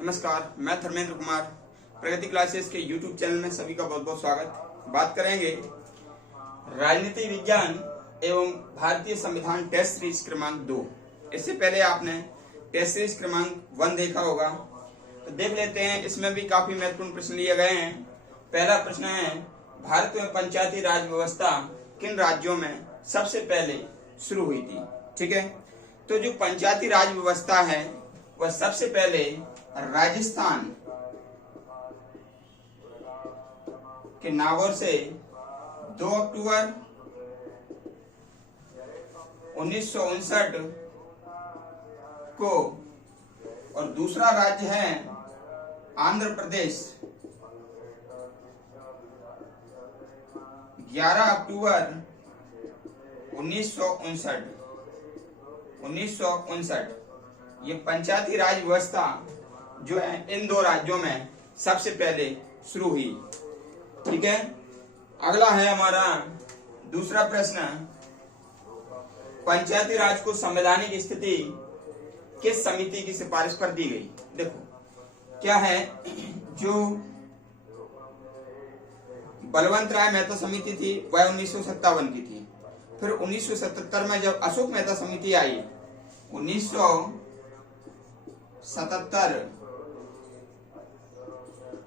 नमस्कार, मैं धर्मेंद्र कुमार प्रगति क्लासेस के YouTube चैनल में सभी का बहुत बहुत स्वागत। बात करेंगे राजनीति विज्ञान एवं भारतीय संविधान टेस्ट सीरीज क्रमांक 2। इससे पहले आपने टेस्ट सीरीज क्रमांक 1 देखा होगा, तो देख लेते हैं। इसमें भी काफी महत्वपूर्ण प्रश्न लिए गए हैं। पहला प्रश्न है, भारत में पंचायती राज व्यवस्था किन राज्यों में सबसे पहले शुरू हुई थी? ठीक है, तो जो पंचायती राज व्यवस्था है वह सबसे पहले राजस्थान के नागौर से 2 अक्टूबर 1959 को, और दूसरा राज्य है आंध्र प्रदेश 11 अक्टूबर 1959। ये पंचायती राज व्यवस्था जो है इन 2 राज्यों में सबसे पहले शुरू हुई। ठीक है, अगला है हमारा दूसरा प्रश्न, पंचायती राज को संवैधानिक स्थिति किस समिति की सिफारिश पर दी गई? देखो क्या है, जो बलवंत राय मेहता समिति थी वह 1957 की थी। फिर 1977 में जब अशोक मेहता समिति आई, 1977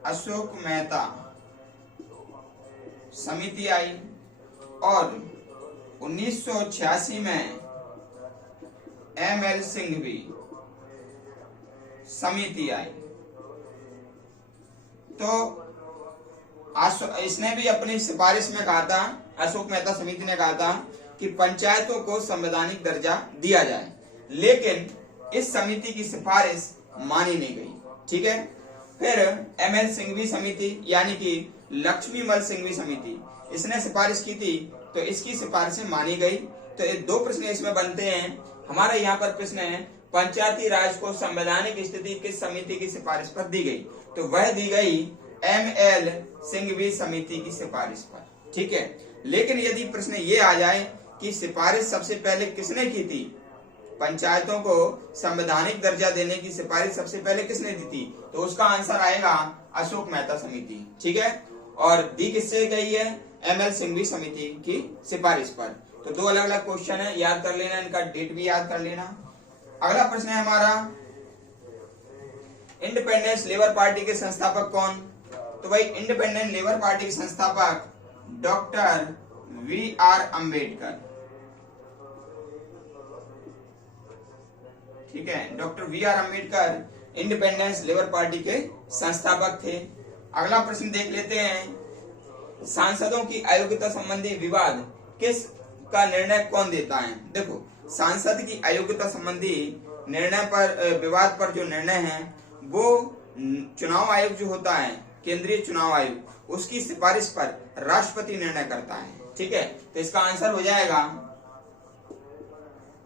अशोक मेहता समिति आई, और 1986 में एमएल सिंघवी समिति आई। तो इसने भी अपनी सिफारिश में कहा था, अशोक मेहता समिति ने कहा था कि पंचायतों को संवैधानिक दर्जा दिया जाए, लेकिन इस समिति की सिफारिश मानी नहीं गई। ठीक है, फिर एमएल सिंघवी समिति यानी कि लक्ष्मीमल सिंघवी समिति, इसने सिफारिश की थी, तो इसकी सिफारिशें मानी गई। तो ये 2 प्रश्न इसमें बनते हैं। हमारे यहाँ पर प्रश्न है, पंचायती राज को संवैधानिक स्थिति किस समिति की सिफारिश पर दी गई? तो वह दी गई एमएल सिंघवी समिति की सिफारिश पर। ठीक है, लेकिन यदि प्रश्न ये आ जाए कि सिफारिश सबसे पहले किसने की थी, पंचायतों को संवैधानिक दर्जा देने की सिफारिश सबसे पहले किसने दी थी, तो उसका आंसर आएगा अशोक मेहता समिति। ठीक है, और दी किससे गई है? एमएल सिंघवी समिति की सिफारिश पर। तो 2 अलग अलग क्वेश्चन है, याद कर लेना, इनका डेट भी याद कर लेना। अगला प्रश्न है हमारा, इंडिपेंडेंस लेबर पार्टी के संस्थापक कौन? तो भाई इंडिपेंडेंट लेबर पार्टी के संस्थापक डॉक्टर वी.आर. अम्बेडकर। ठीक है, doctor VR. Ambedkar independence labour party के संस्थापक थे। अगला प्रश्न देख लेते हैं, सांसदों की अयोग्यता संबंधी विवाद किस का निर्णय कौन देता है? देखो, सांसद की अयोग्यता संबंधी निर्णय पर, विवाद पर जो निर्णय है वो चुनाव आयोग जो होता है, केंद्रीय चुनाव आयोग, उसकी सिफारिश पर राष्ट्रपति निर्णय करता है। ठीक है, तो इसका आंसर हो जाएगा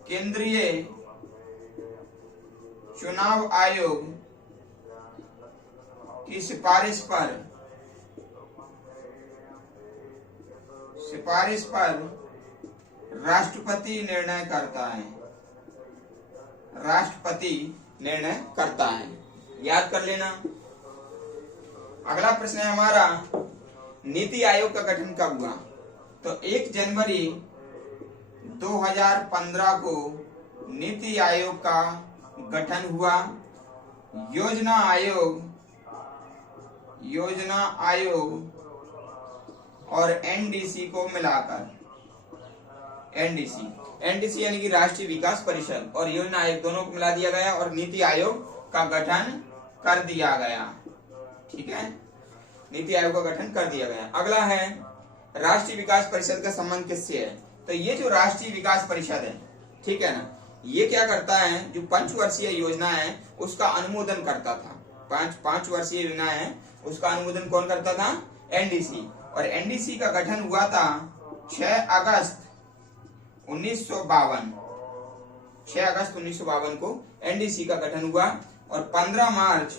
केंद्रीय चुनाव आयोग की सिफारिश पर राष्ट्रपति निर्णय करता है। राष्ट्रपति निर्णय करता है, याद कर लेना। अगला प्रश्न है हमारा, नीति आयोग का गठन कब हुआ? तो 1 जनवरी 2015 को नीति आयोग का गठन हुआ। योजना आयोग और एनडीसी को मिलाकर, एनडीसी यानी कि राष्ट्रीय विकास परिषद, और योजना आयोग दोनों को मिला दिया गया और नीति आयोग का गठन कर दिया गया। ठीक है, नीति आयोग का गठन कर दिया गया। अगला है, राष्ट्रीय विकास परिषद का संबंध किससे है? तो ये जो राष्ट्रीय विकास परिषद है, ठीक है ना, ये क्या करता है, जो 5 वर्षीय योजना है उसका अनुमोदन करता था। 5 वर्षीय योजना है उसका अनुमोदन कौन करता था? एनडीसी। और एनडीसी का गठन हुआ था 6 अगस्त 1952 को एनडीसी का गठन हुआ, और 15 मार्च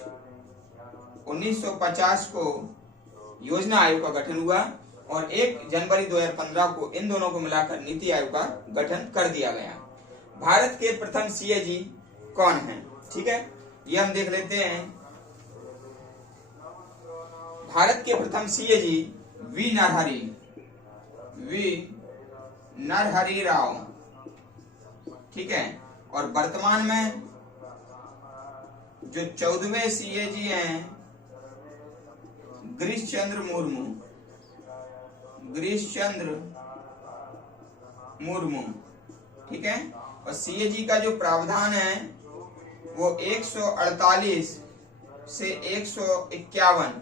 1950 को योजना आयोग का गठन हुआ, और 1 जनवरी 2015 को इन दोनों को मिलाकर नीति आयोग का गठन कर दिया गया। भारत के प्रथम सीएजी कौन है? ठीक है, ये हम देख लेते हैं। भारत के प्रथम सीएजी वी नरहरि राव, ठीक है। और वर्तमान में जो 14वें सीएजी हैं गिरीश चंद्र मुर्मू, ठीक है। और सीएजी का जो प्रावधान है वो 148 से 151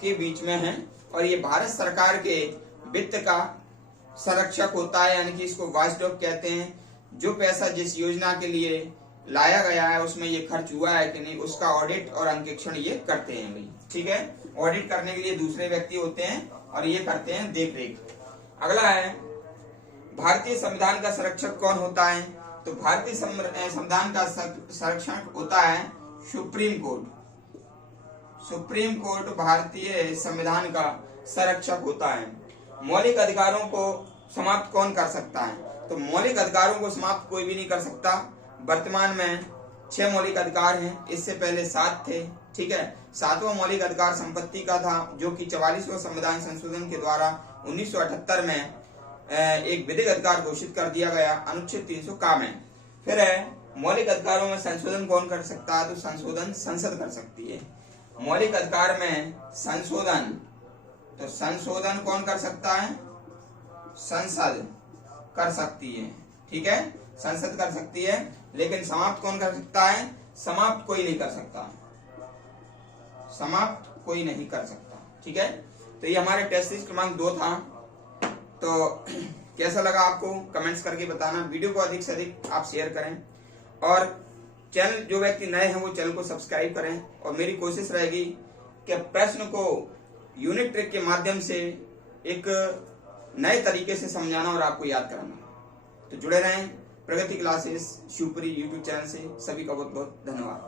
के बीच में है, और ये भारत सरकार के वित्त का संरक्षक होता है, यानी कि इसको वॉचडॉग कहते हैं। जो पैसा जिस योजना के लिए लाया गया है उसमें ये खर्च हुआ है कि नहीं, उसका ऑडिट और अंकेक्षण ये करते हैं भाई, ठीक है। ऑडिट करने के लिए दूसरे व्यक्ति होते हैं और ये करते हैं देख रेख। अगला है भारतीय संविधान का संरक्षक कौन होता है? तो भारतीय संविधान का संरक्षक होता है सुप्रीम कोर्ट भारतीय संविधान का संरक्षक होता है। मौलिक अधिकारों को समाप्त कौन कर सकता है? तो मौलिक अधिकारों को समाप्त कोई भी नहीं कर सकता। वर्तमान में 6 मौलिक अधिकार हैं, इससे पहले 7 थे, ठीक है। 7वां मौलिक अधिकार संपत्ति का था, जो कि 44वें संविधान संशोधन के द्वारा 1978 में एक विधिक अधिकार घोषित कर दिया गया अनुच्छेद 300 में। फिर है मौलिक अधिकारों में संशोधन कौन कर सकता है? तो संशोधन संसद कर सकती है। मौलिक अधिकार में संशोधन, तो संशोधन कौन कर सकता है? संसद कर सकती है, ठीक है, संसद कर सकती है। लेकिन समाप्त कौन कर सकता है? समाप्त कोई नहीं कर सकता, समाप्त कोई नहीं कर सकता, ठीक है। तो ये हमारे टेस्ट सीरीज क्रमांक 2 था। तो कैसा लगा आपको कमेंट्स करके बताना। वीडियो को अधिक से अधिक आप शेयर करें, और चैनल जो व्यक्ति नए हैं वो चैनल को सब्सक्राइब करें। और मेरी कोशिश रहेगी कि प्रश्न को यूनिक ट्रिक के माध्यम से एक नए तरीके से समझाना और आपको याद कराना। तो जुड़े रहें प्रगति क्लासेस शिवपुरी यूट्यूब चैनल से। सभी का बहुत बहुत धन्यवाद।